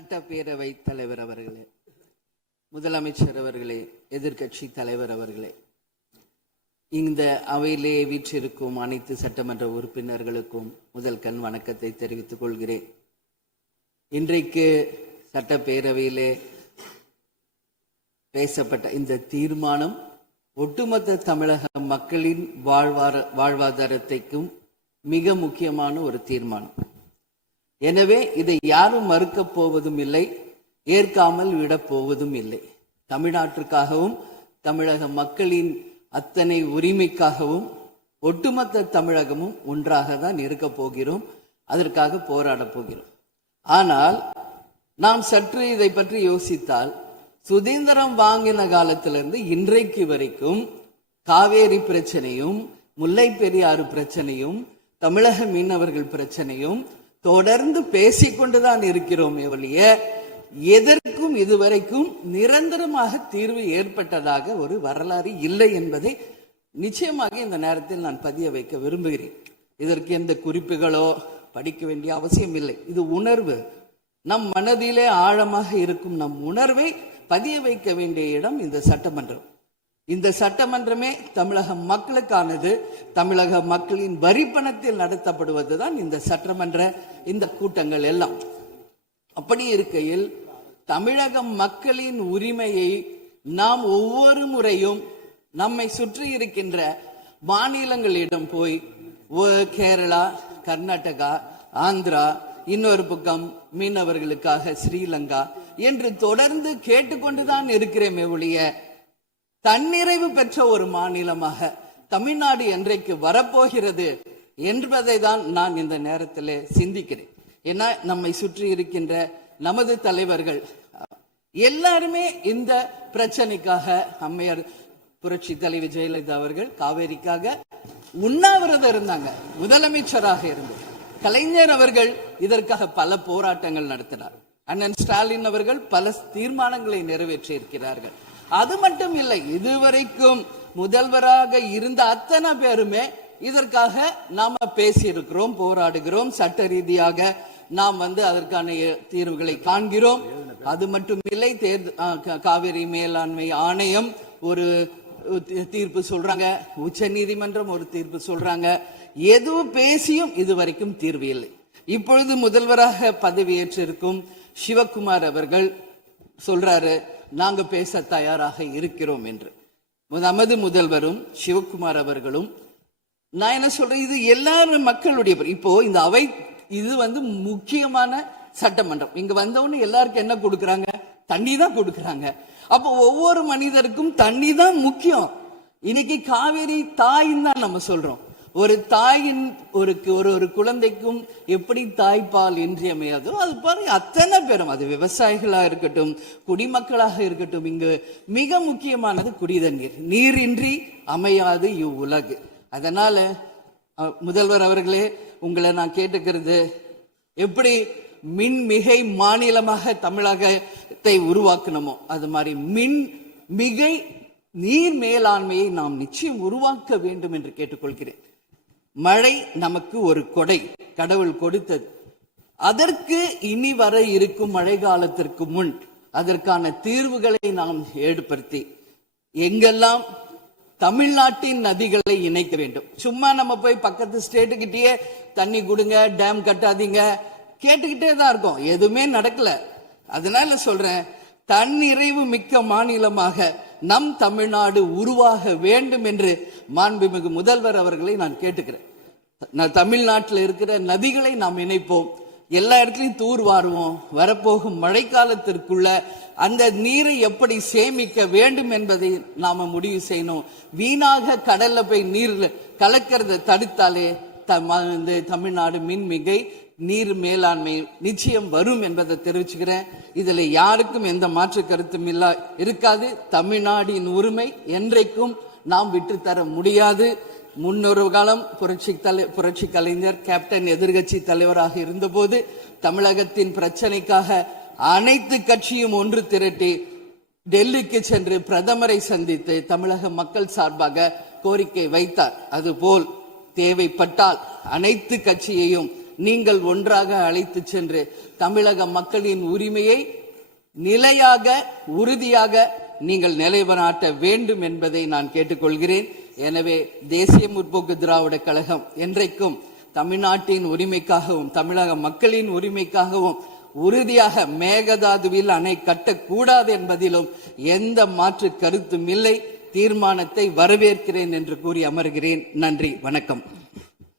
சட்டப்பேரவை தலைவர் அவர்களே, முதலமைச்சர் அவர்களே, எதிர்கட்சி தலைவர் அவர்களே, இந்த அவையிலே வீற்றிருக்கும் அனைத்து சட்டமன்ற உறுப்பினர்களுக்கும் முதல் கண் வணக்கத்தை தெரிவித்துக் கொள்கிறேன். இன்றைக்கு சட்டப்பேரவையிலே பேசப்பட்ட இந்த தீர்மானம் ஒட்டுமொத்த தமிழக மக்களின் வாழ்வாதாரத்தைக்கும் மிக முக்கியமான ஒரு தீர்மானம். எனவே இதை யாரும் மறுக்கப் போவதும் இல்லை, ஏற்காமல் விடப் போவதும் இல்லை. தமிழ்நாட்டிற்காகவும் தமிழக மக்களின் அத்தனை உரிமைக்காகவும் ஒட்டுமொத்த தமிழகமும் ஒன்றாக தான் இருக்க போகிறோம், அதற்காக போராட போகிறோம். ஆனால் நாம் சற்று இதை பற்றி யோசித்தால், சுதந்திரம் வாங்கின காலத்திலிருந்து இன்றைக்கு வரைக்கும் காவேரி பிரச்சனையும் முல்லை பெரியாறு பிரச்சனையும் தமிழக மீனவர்கள் பிரச்சனையும் தொடர்ந்து பேசிக்கொண்டுதான் இருக்கிறோம். ஒழிய எதற்கும் இதுவரைக்கும் நிரந்தரமாக தீர்வு ஏற்பட்டதாக ஒரு வரலாறு இல்லை என்பதை நிச்சயமாக இந்த நேரத்தில் நான் பதிய வைக்க விரும்புகிறேன். இதற்கு எந்த குறிப்புகளோ படிக்க வேண்டிய அவசியம் இல்லை. இது உணர்வு, நம் மனதிலே ஆழமாக இருக்கும் நம் உணர்வை பதிய வைக்க வேண்டிய இடம் இந்த சட்டமன்றம். இந்த சட்டமன்றமே தமிழக மக்களுக்கானது. தமிழக மக்களின் வரி பணத்தில் நடத்தப்படுவதுதான் இந்த சட்டமன்ற இந்த கூட்டங்கள் எல்லாம். அப்படி இருக்கையில் தமிழக மக்களின் உரிமையை நாம் ஒவ்வொரு முறையும் நம்மை சுற்றி இருக்கின்ற மாநிலங்களிடம் போய் கேரளா, கர்நாடகா, ஆந்திரா, இன்னொரு பக்கம் மீனவர்களுக்காக ஸ்ரீலங்கா என்று தொடர்ந்து கேட்டுக்கொண்டுதான் இருக்கிறேன். ஒழிய தன்னிறைவு பெற்ற ஒரு மாநிலமாக தமிழ்நாடு என்றைக்கு வரப்போகிறது என்பதை தான் நான் இந்த நேரத்தில் சிந்திக்கிறேன். ஏன்னா நம்மை சுற்றி இருக்கின்ற நமது தலைவர்கள் எல்லாருமே இந்த பிரச்சனைக்காக, அம்மையார் புரட்சி தலைவி ஜெயலலிதா அவர்கள் காவேரிக்காக உண்ணாவிரதம் இருந்தாங்க, முதலமைச்சராக இருந்தார். கலைஞர் அவர்கள் இதற்காக பல போராட்டங்கள் நடத்தினார். அண்ணன் ஸ்டாலின் அவர்கள் பல தீர்மானங்களை நிறைவேற்றி இருக்கிறார்கள். அது மட்டும் இல்லை, இதுவரைக்கும் முதல்வராக இருந்த அத்தனை பேருமே இதற்காக நாம பேசியிருக்கிறோம், போராடுகிறோம், சட்ட ரீதியாக நாம் அதற்கான தீர்வுகளை காண்கிறோம். அது மட்டும் இல்லை, காவிரி மேலாண்மை ஆணையம் ஒரு தீர்ப்பு சொல்றாங்க, உச்ச நீதிமன்றம் ஒரு தீர்ப்பு சொல்றாங்க. எதுவும் பேசியும் இதுவரைக்கும் தீர்வு இல்லை. இப்பொழுது முதல்வராக பதவியேற்றிருக்கும் சிவகுமார் அவர்கள் சொல்றாரு, நாங்க பேச தயாராக இருக்கிறோம் என்று. நமது முதல்வரும் சிவகுமார் அவர்களும், நான் என்ன சொல்றேன், இது எல்லாரும் மக்களுடைய, இப்போ இந்த அவை இது முக்கியமான சட்டமன்றம். இங்க வந்தவொன்னு எல்லாருக்கும் என்ன கொடுக்கறாங்க? தண்ணி தான் கொடுக்கறாங்க. அப்போ ஒவ்வொரு மனிதருக்கும் தண்ணி தான் முக்கியம். இன்னைக்கு காவேரி தாயின்னு தான் நம்ம சொல்றோம். ஒரு தாயின் ஒரு குழந்தைக்கும் எப்படி தாய்ப்பால் இன்றியமையாதோ அது பாருங்க, அத்தனை பேரும், அது விவசாயிகளா இருக்கட்டும், குடிமக்களாக இருக்கட்டும், இங்கு மிக முக்கியமானது குடிதண்ணீர். நீரின்றி அமையாது இவ்வுலகு. அதனால முதல்வர் அவர்களே, உங்களை நான் கேட்டுக்கிறது, எப்படி மின்மிகை மாநிலமாக தமிழகத்தை உருவாக்கணுமோ அது மாதிரி மின்மிகை நீர் மேலாண்மையை நாம் நிச்சயம் உருவாக்க வேண்டும் என்று கேட்டுக்கொள்கிறேன். மழை நமக்கு ஒரு கொடை, கடவுள் கொடுத்தது. அதற்கு இனி வர இருக்கும் மழை காலத்திற்கு முன் அதற்கான தீர்வுகளை நாம் ஏற்படுத்தி எங்கெல்லாம் தமிழ்நாட்டின் நதிகளை இணைக்க வேண்டும். சும்மா நம்ம போய் பக்கத்து ஸ்டேட்டுக்கிட்டே தண்ணி கொடுங்க, டேம் கட்டாதீங்க கேட்டுக்கிட்டே தான் இருக்கோம், எதுவுமே நடக்கல. அதனால சொல்றேன், தன்னிறைவு மிக்க மாநிலமாக நம் தமிழ்நாடு உருவாக வேண்டும் என்று மாண்புமிகு முதல்வர் அவர்களை நான் கேட்டுக்கிறேன். தமிழ்நாட்டில் இருக்கிற நதிகளை நாம் இணைப்போம், எல்லா இடத்துலையும் தூர் வாருவோம். வரப்போகும் மழைக்காலத்திற்குள்ள அந்த நீரை எப்படி சேமிக்க வேண்டும் என்பதை நாம முடிவு செய்யணும். வீணாக கடல்ல போய் நீர் கலக்கிறத தடுத்தாலே தமிழ்நாடு மின்மிகை நீர் மேலாண்மை நிச்சயம் வரும் என்பதை தெரிவிச்சுக்கிறேன். இதுல யாருக்கும் எந்த மாற்று கருத்தும் இருக்காது. தமிழ்நாடின் உரிமை என்றைக்கும் நாம் விட்டுத்தர முடியாது. முன்னொரு காலம் புரட்சி கலைஞர் கேப்டன் எதிர்கட்சி தலைவராக இருந்தபோது தமிழகத்தின் பிரச்சனைக்காக அனைத்து கட்சியும் ஒன்று திரட்டி டெல்லிக்கு சென்று பிரதமரை சந்தித்து தமிழக மக்கள் சார்பாக கோரிக்கை வைத்தார். அதுபோல் தேவைப்பட்டால் அனைத்து கட்சியையும் நீங்கள் ஒன்றாக அழைத்து சென்று தமிழக மக்களின் உரிமையை நிலையாக உறுதியாக நீங்கள் நிலைநாட்ட வேண்டும் என்பதை நான் கேட்டுக்கொள்கிறேன். எனவே தேசிய முற்போக்கு திராவிட கழகம் என்றைக்கும் தமிழ்நாட்டின் உரிமைக்காகவும் தமிழக மக்களின் உரிமைக்காகவும் உறுதியாக மேகதாதுவில் அணை கட்டக்கூடாது என்பதிலும் எந்த மாற்று கருத்தும் இல்லை. தீர்மானத்தை வரவேற்கிறேன் என்று கூறி அமர்கிறேன். நன்றி, வணக்கம்.